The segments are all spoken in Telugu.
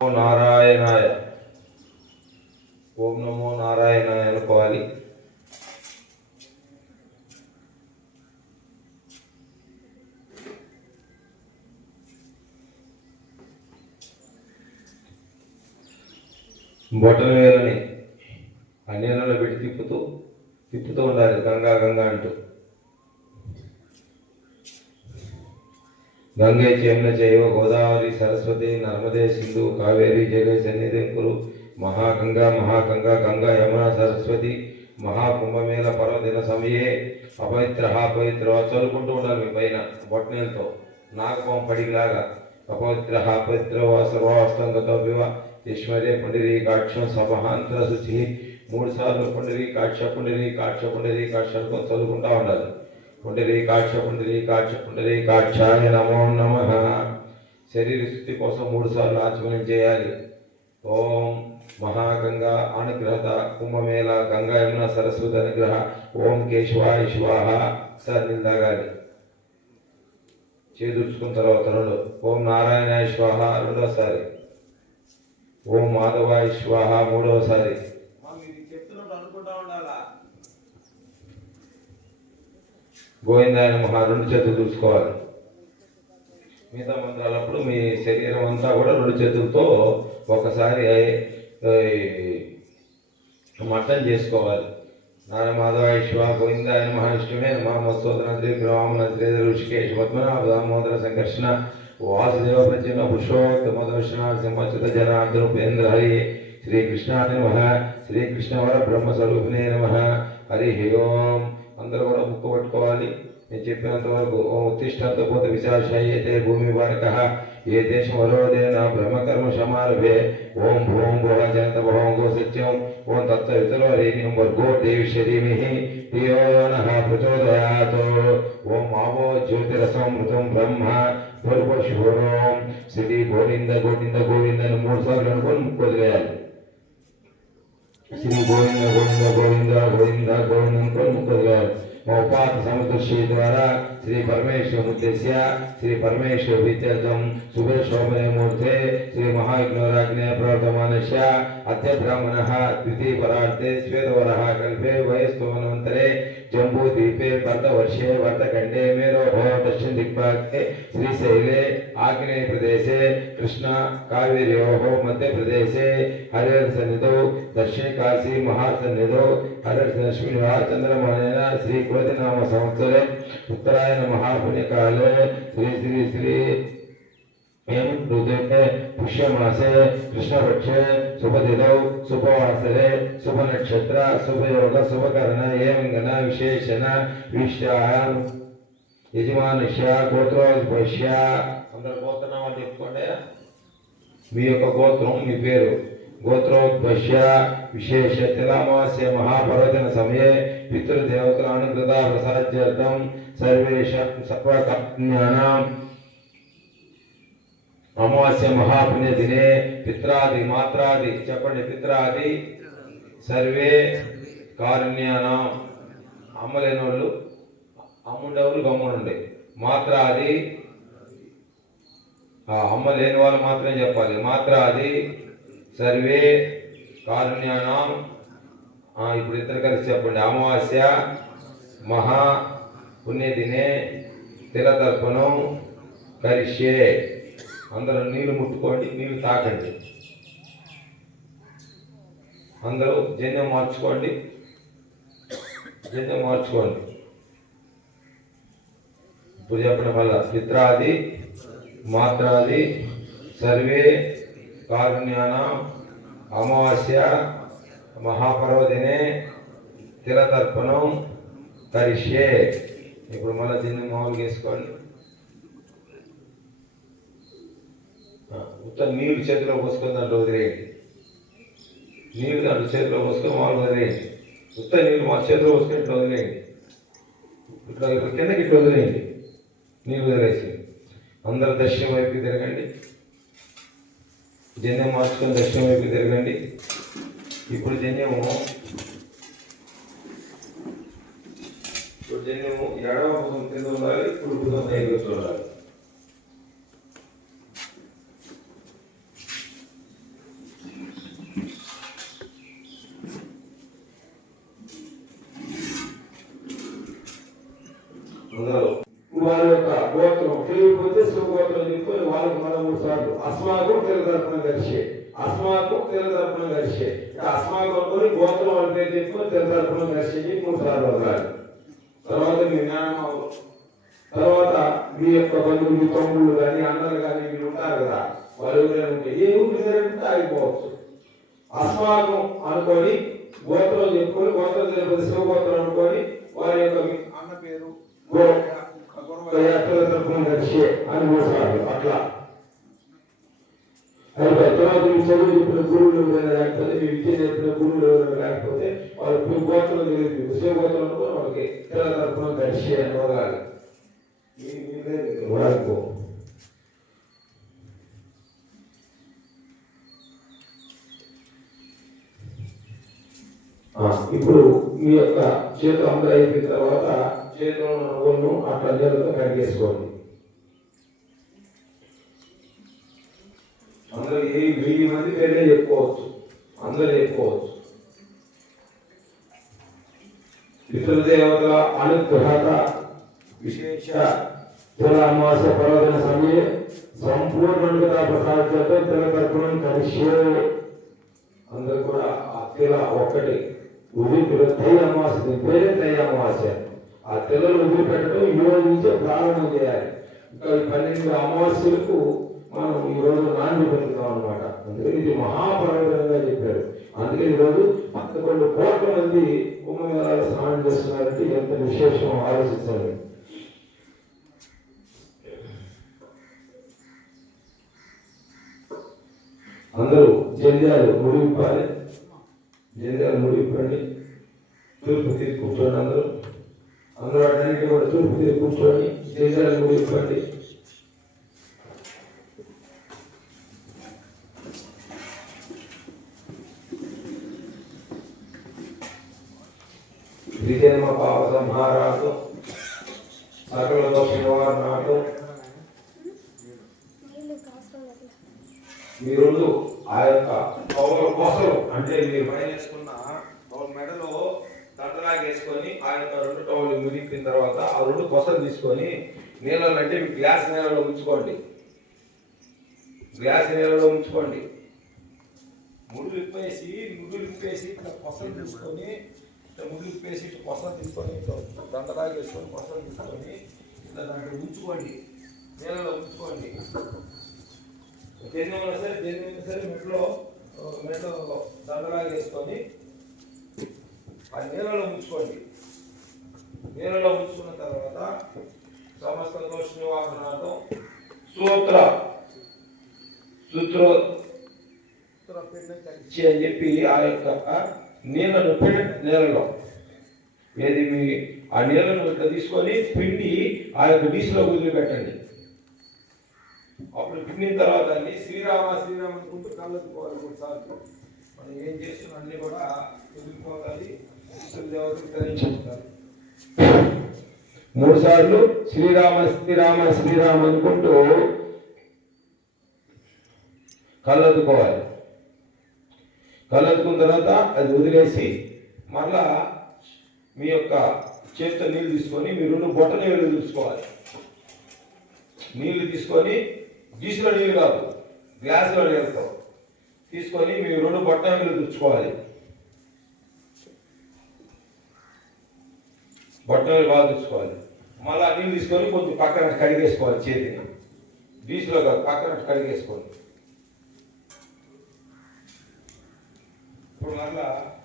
నారాయణాయ. ఓం నమో నారాయణాయ అనుకోవాలి. బొట్టల వేలని ఆ నీళ్ళలో పెట్టి తిప్పుతూ ఉండాలి, గంగా గంగా అంటూ. గంగే యమున చైవ గోదావరి సరస్వతి నర్మదే సింధు కావేరి జగై సన్నిధిం కురు మహాగంగా మహాగంగా గంగా యమున సరస్వతి మహాకుంభమేళ పర్వదిన సమయే అపవిత్ర చదువుకుంటూ ఉండాలి. మీ పైన బొట్టనీళ్ళతో నాగపాము పడిలాగా అపవిత్ర సర్వాస్తంగతో వివ ఈశ్వరే పుండరీకాక్షం సభాంతర శుచి 3 సార్లు పుండరీకాక్ష అనుకొని చదువుకుంటూ ఉండాలి. పుండరీకాక్షాయ నమో నమః. శరీర శుద్ధి కోసం 3 సార్లు ఆచమనం చేయాలి. ఓం మహాగంగా అనుగ్రహత కుంభమేళ గంగా యమున సరస్వతి అనుగ్రహ ఓం కేశవాయ శివాహ. సార్ నీళ్ళు తాగాలి. చేదుర్చుకున్న తర్వాత 2 ఓం నారాయణాయ స్వాహ రెండోసారి, ఓం మాధవాయ స్వాహ మూడవసారి. గోవిందాయ నమః 2 చేతులు చూసుకోవాలి. మిగతా మంత్రాలప్పుడు మీ శరీరం అంతా కూడా 2 చేతులతో ఒకసారి మట్టం చేసుకోవాలి. నారాయణ మాధవాయ శివ గోవిందాయ నమః విష్ణువే నమః మత్సోదనంద్రి రామనంద్రి ఋషికేశ్ పద్మనాభ దామోదర సంకర్షణ వాసుదేవ ప్రచన్న పురుషోత్తమదర్శన సంవత్సర జనార్దన ఉపేంద్ర హరి శ్రీకృష్ణాయ నమః. శ్రీకృష్ణవర బ్రహ్మస్వరూపిణే నమః. హరి ఓం. అందరూ కూడా ముక్కు పట్టుకోవాలి. నేను చెప్పినంత వరకు ఓం ఉత్తిష్టంత భూత విశాషయతే భూమి బారక ఏ దేశం వరోదేన బ్రహ్మకర్మ సమారభే ఓం భూం భువ జనత భవం గో సత్యం ఓం తత్సవితులో రేణిం వర్గో దేవిష్యధీమహి ధియో యో నః ప్రచోదయాత్. ఓం ఆవో జ్యోతిరసమృతం బ్రహ్మ పూర్వశూరోం శ్రీ గోవింద గోవింద గోవింద 3 సార్లు అనుకొని ముక్కు వదిలేయాలి. శ్రీ గోవింద గోవింద గోవింద గోవింద గోవింద అనుకొని ముక్కు వదిలేయాలి. ఉపాధ సమదృష్టి ద్వారా శ్రీ పరమేశ్వర ఉద్దేశ్య శ్రీ పరమేశ్వర విద్యార్థం శుభే శోభనే మూర్తే శ్రీ మహావిఘ్నోరాగ్నేయ ప్రవర్తమానస్య అద్య బ్రాహ్మణ ద్వితీయ పరార్థే శ్వేతవర కల్పే వయస్తోనంతరే జంబూద్వీపే భరతవర్షే భరతఖండే మేరోభో దక్షిణ దిగ్భాగే శ్రీశైలే ఆగ్నేయ ప్రదేశే కృష్ణ కావేర్యోః మధ్యప్రదేశే హరిహర సన్నిధౌ దక్షిణ కాశీ మహాసన్నిధౌ హరిహర లక్ష్మీనివా చంద్రమానేన శ్రీ క్రోధినామ సంవత్సరే ఉత్తరాయణ మహాపుణ్యకాలే శ్రీ శ్రీ శ్రీ ऋतुके पुष्यमासे कृष्णपक्षे शुभदिनौ शुभवासरे शुभनक्षत्र शुभयोग शुभकर्ण एवं विशेषण विषयान् యజమానుష్య గోత్రోద్భవిష్య. అందరు గోత్రనామాలు చెప్పుకోండి. మీ యొక్క గోత్రం, మీ పేరు. గోత్రోద్భవిష్య విశేష తిలామాస్య మహాపర్వదిన సమయే పితృదేవతల అనుగ్రత ప్రసాద్యార్థం సర్వకన్యానాం అమావాస్య మహాపుణ్య దినే పిత్రాది మాత్రాది చెప్పండి. పిత్రాది సర్వే కారుణ్యానాం. అమ్మలేని వాళ్ళు అమ్ముండేవాళ్ళు గమ్మునుండే. మాత్రాది అమ్మ లేని వాళ్ళు మాత్రమే చెప్పాలి. మాత్రాది సర్వే కారుణ్యానాం. ఇప్పుడు ఇద్దరు కలిసి చెప్పండి. అమావాస్య మహా పుణ్యదినే తిలతర్పణం కరిష్యే. అందరూ నీళ్లు ముట్టుకోండి, నీళ్లు తాకండి. అందరూ జన్యం మార్చుకోండి. ఇప్పుడు చెప్పిన వల్ల పిత్రాది మాత్రాది సర్వే కారుణ్యానాం అమావాస్య మహాపర్వదినే తిలతర్పణం కరిష్యే. ఇప్పుడు మళ్ళీ జన్యం మామూలుగా వేసుకోండి. మొత్తం నీళ్ళు చేతిలో పోసుకొని దాంట్లో వదిలేయండి. నీళ్ళు దాంట్లో చేతిలో పోసుకొని మామూలు వదిలేయండి. మొత్తం నీళ్ళు మా చేతిలో పోసుకొని ఇట్లా వదిలేయండి. ఇట్లా కిందకి ఇట్లా వదిలేయండి. నీళ్ళు వదిలేసి అందరూ దక్షిణం వైపు తిరగండి. జన్యం మార్చుకొని దక్షిణం వైపు తిరగండి. ఇప్పుడు జన్యము ఎడమ భుజం కింద ఉండాలి, కుడి భుజం పైకి ఉండాలి. శివగోత్రం చెప్పుకొని వాళ్ళకు మన 3 సార్లు అస్మాకు తిరతర్పణం కలిసే, అస్మాకు తిరతర్పణం కలిసే, అస్మాకు అనుకొని గోత్రం వాళ్ళ పేరు చెప్పుకొని తిరతర్పణం కలిసే 3 సార్లు వదలాలి. తర్వాత మీ జ్ఞానమావులు, తర్వాత మీ యొక్క బంధువులు తమ్ముళ్ళు కానీ అన్నలు కానీ మీరు ఉంటారు కదా, వాళ్ళు ఎవరైనా ఉంటే ఏ ఊరు లేదంటే ఆగిపోవచ్చు. అస్మాకం అనుకొని గోత్రం చెప్పుకొని గోత్రం తిరుపతి శివగోత్రం అనుకొని వారి యొక్క అన్న పేరు తరపున కలిసే అని 3 సార్లు అట్లా అయిపోయి. తర్వాత మీ చదువు చెప్పిన గురువులు ఎవరైనా లేకపోతే మీ విద్య చెప్పిన గురువులు ఎవరైనా లేకపోతే వాళ్ళకి గోత్రం తెలియదు శివగోత్రం అనుకొని వాళ్ళకి తరపున కలిసే అని వదలాలి. వాడుకో ఇప్పుడు మీ యొక్క చేతులు అందరూ అయిపోయిన తర్వాత చేతులను అట్లా నీళ్ళతో కడిగేసుకోండి. అందరూ 1000 మంది పేర్లే చెప్పుకోవచ్చు, అందరూ చెప్పుకోవచ్చు. పితృదేవతల అనుగ్రహత విశేష తులామాస పర్వదిన సమయే సంపూర్ణంగా ప్రసాదంతో తిలతర్పణం కలిసే. అందరూ కూడా ఆ తిల ఒక్కటి తై అమావాస్య పేరే తై అమావాస్య. ఆ తెల్లలు వదిలిపెట్టడం ఈ రోజు నుంచే ప్రారంభం చేయాలి. ఇంకా 12 అమావాస్యలకు మనం ఈ రోజు నాంది పొందుతాం అనమాట. అందుకని ఇది మహాపర్వదినంగా చెప్పారు. అందుకే ఈరోజు 11 కోట్ల మంది కుంభమేళాలు స్నానం చేస్తున్నారంటే ఎంత విశేషం ఆలోచించాలి. అందరూ జంధ్యాలు ముడివిప్పాలి, జంధ్యాలు ముడివిప్పండి. తూర్పు తీసి కూర్చోండి. అందరూ అన్నింటి కూడా తూర్పు తీసి కూర్చోండి, జంధ్యాలు ముడివిప్పండి. ద్విజన్మ పాప సంహారాలు సకల దోష నివారణాలు. మీరు ఆ యొక్క కొసలు అంటే మీరు పైన వేసుకున్న మెడలో దండలాగా వేసుకొని ఆ యొక్క 2 టవలు మురిపిన తర్వాత ఆ 2 కొసలు తీసుకొని నీళ్ళలో అంటే గ్లాస్ నీళ్ళలో ఉంచుకోండి. గ్లాస్ నీళ్ళలో ఉంచుకోండి. ముళ్ళు ఇప్పేసి ఇట్లా కొసలు తీసుకొని ముళ్ళు ఇప్పేసి ఇట్లా కొసలు తీసుకొని దండలాగా వేసుకొని కొసలు తీసుకొని ఇట్లా దాంట్లో ఉంచుకోండి, నీళ్ళలో ఉంచుకోండి. జన్మైనా సరే మెట్లో దండలాగా వేసుకొని ఆ నీళ్ళలో ఉంచుకోండి. నీళ్ళలో ఉంచుకున్న తర్వాత సమస్త దోష నివారణతో సూత్రోత్పిండి అని చెప్పి ఆ యొక్క నీళ్ళను నీళ్ళలో ఏది మీ ఆ నీళ్ళను ఇట్లా తీసుకొని పిండి ఆ యొక్క డీసులో వదిలిపెట్టండి. అప్పుడు పిండిన తర్వాత అన్ని శ్రీరామ అనుకుంటూ కళ్ళెత్తుకోవాలి 3 సార్లు. మనం ఏం చేస్తున్నా అన్ని కూడా వదిలిపోవాలి, దేవతలు ధరించుకుంటారు. 3 సార్లు శ్రీరామ అనుకుంటూ కళ్ళెత్తుకోవాలి. కళ్ళెత్తుకున్న తర్వాత అది వదిలేసి మళ్ళా మీ యొక్క చేతితో నీళ్ళు తీసుకొని మీ 2 బొట్ట నీళ్ళు తీసుకోవాలి. నీళ్లు తీసుకొని డీసులో నీళ్ళు కాదు, గ్లాసులో నీళ్ళతో తీసుకొని మీ 2 బొట్ట నీళ్ళు తుడుచుకోవాలి. బొట్ట నీళ్ళు బాగా తుడుచుకోవాలి. మళ్ళీ ఆ నీళ్ళు తీసుకొని కొంచెం పక్కన కడిగేసుకోవాలి. చేతిని డీసులో కాదు, పక్కన కడిగేసుకోవాలి. ఇప్పుడు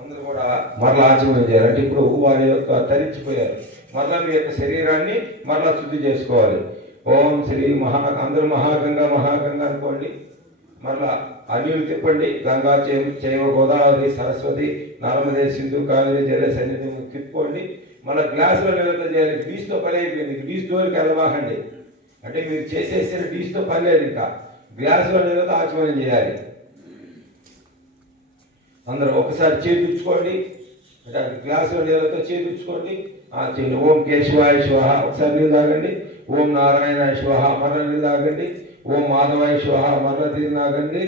అందరూ కూడా మరలా ఆచమనం చేయాలి. అంటే ఇప్పుడు వారి యొక్క తరించిపోయారు. మరలా మీ యొక్క శరీరాన్ని మరలా శుద్ధి చేసుకోవాలి. ఓం శ్రీ అందరూ మహాగంగా అనుకోండి. మరలా ఆ నీళ్ళు తిప్పండి. గంగా చైవ గోదావరి సరస్వతి నర్మదే సింధు కావేరి జల సన్నిధి తిప్పుకోండి. మళ్ళీ గ్లాసులో నీళ్ళతో చేయాలి. డీస్తో పని అయిపోయింది. డీస్ డోర్కి వెళ్ళబాకండి. అంటే మీరు చేసేసిన డీస్తో పని లేదు. ఇంకా గ్లాసులో నీళ్ళతో ఆచమనం చేయాలి. అందరూ ఒకసారి చేతుచ్చుకోండి. అంటే గ్లాసులో నీళ్ళతో చేతుచ్చుకోండి. ఓం కేశవాయ శివ ఒకసారి నీళ్ళు తాగండి. ఓం నారాయణ శివ మరణ నీళ్ళు తాగండి. ఓం మాధవాయ శివ మరణ నీళ్ళు తాగండి.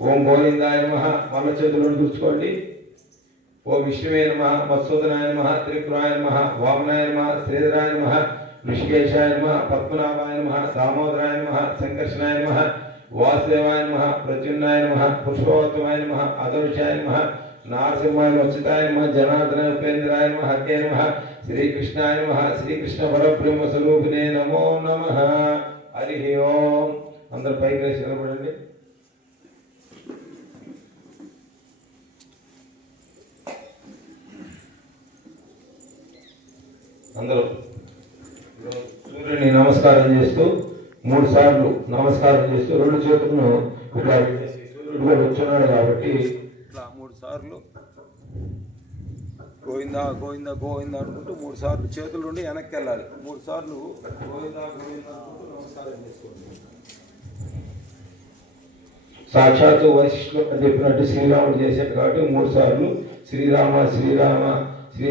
ఓం గోవిందాయ నమః మరణ చేతులను తుడుచుకోండి. ఓం విష్ణువే నమః మత్సూదనాయ నమః త్రిపురాయ నమః వామనాయ నమః శ్రీధరాయ నమః ఋషికేశాయ నమః పద్మనాభాయ నమః దామోదరాయ నమః సంకర్షణాయ నమః వాసుదేవాయ నమః ప్రద్యుమ్నాయ నమః పురుషోత్తమాయ నమః అదృశాయ నమః నారసింహాయ అచ్యుతాయ నమః జనార్దన ఉపేంద్రాయ నమః హరే నమః శ్రీకృష్ణాయ నమః శ్రీకృష్ణ పరబ్రహ్మ స్వరూపిణే నమో నమః హరి ఓం. అందరు పైకి వేసి నిలబడండి. అందరూ సూర్యుని నమస్కారం చేస్తూ 3 సార్లు నమస్కారం చేస్తూ 2 చేతులను ఇట్లా సూర్యుడు కూడా వచ్చున్నాడు కాబట్టి ఇట్లా 3 సార్లు గోవిందా గోవిందా గోవిందా అనుకుంటూ 3 సార్లు చేతులు నుండి వెనక్కి వెళ్ళాలి. 3 సార్లు గోవిందా గోవిందా అనుకుంటూ నమస్కారం చేసుకోండి. సాక్షాత్తు వశిష్ఠుడు చెప్పినట్టు శ్రీరాముడు చేశాడు కాబట్టి 3 సార్లు శ్రీరామ శ్రీరామ